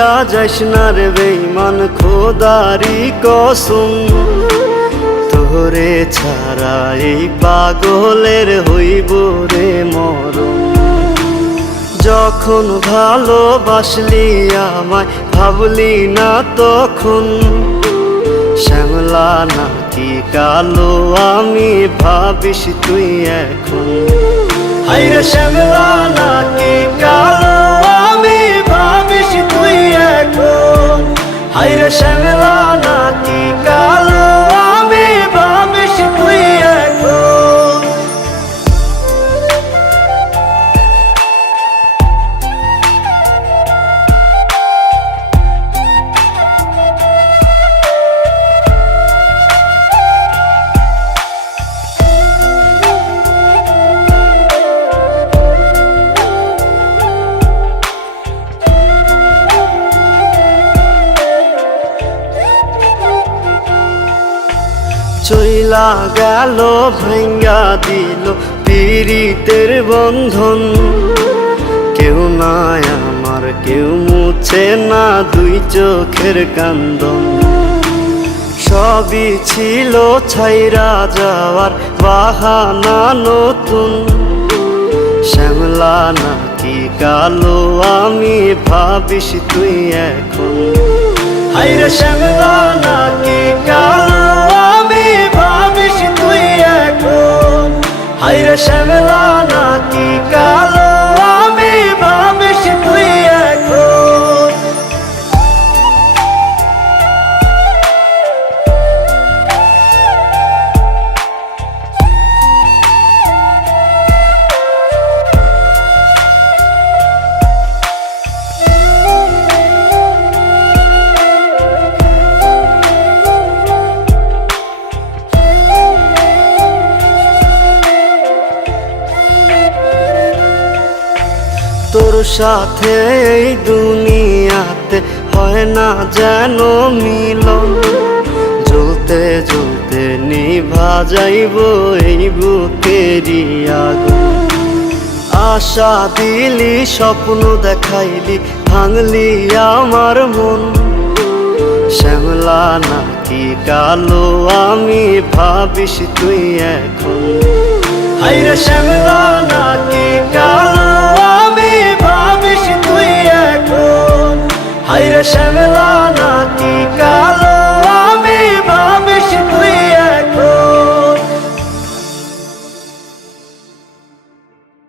ভুইলা যাইস না রে বেঈমান খোদারি কসম, তোরে ছাড়া এই পাগলের হইব রে মরণ। যখন ভালোবাসলি আমায় ভাবলি না তখন, শ্যামলা নাকি কালো আমি ভাবিস তুই এখন। হায়রে শ্যামলা নাকি কালো আমি ভাবিস তুই এখন। হায়রে শ্যামলা নাকি কালো আমি ভাবিস তুই এখন। চইলা গেল ভাঙ্গা দিল পীড়িতের বন্ধন, কেউ নাই আমার কেউ মুছে না দুই চোখের কান্দন। সবই ছিল ছাইরা যাওয়ার বাহানা নতুন, শ্যামলা নাকি কালো আমি ভাবিস তুই এখন। হায়রে শ্যামলা নাকি কালো আমি ভাবিস তুই এখন। হায়রে শ্যামলা নাকি কালো আমি ভাবিস তুই এখন। তোর সাথে এই দুনিয়াতে হয় না যেন মিলন, জ্বলতে জ্বলতে নিভা যাইব এই বুকেরই আগুন। আশা দিলি স্বপ্ন দেখাইলি ভাঙলি আমার মন, শ্যামলা নাকি কালো আমি ভাবিস তুই এখন। হায়রে শ্যামলা নাকি কালো আমি ভাবিস তুই এখন। হায়রে শ্যামলা নাকি কালো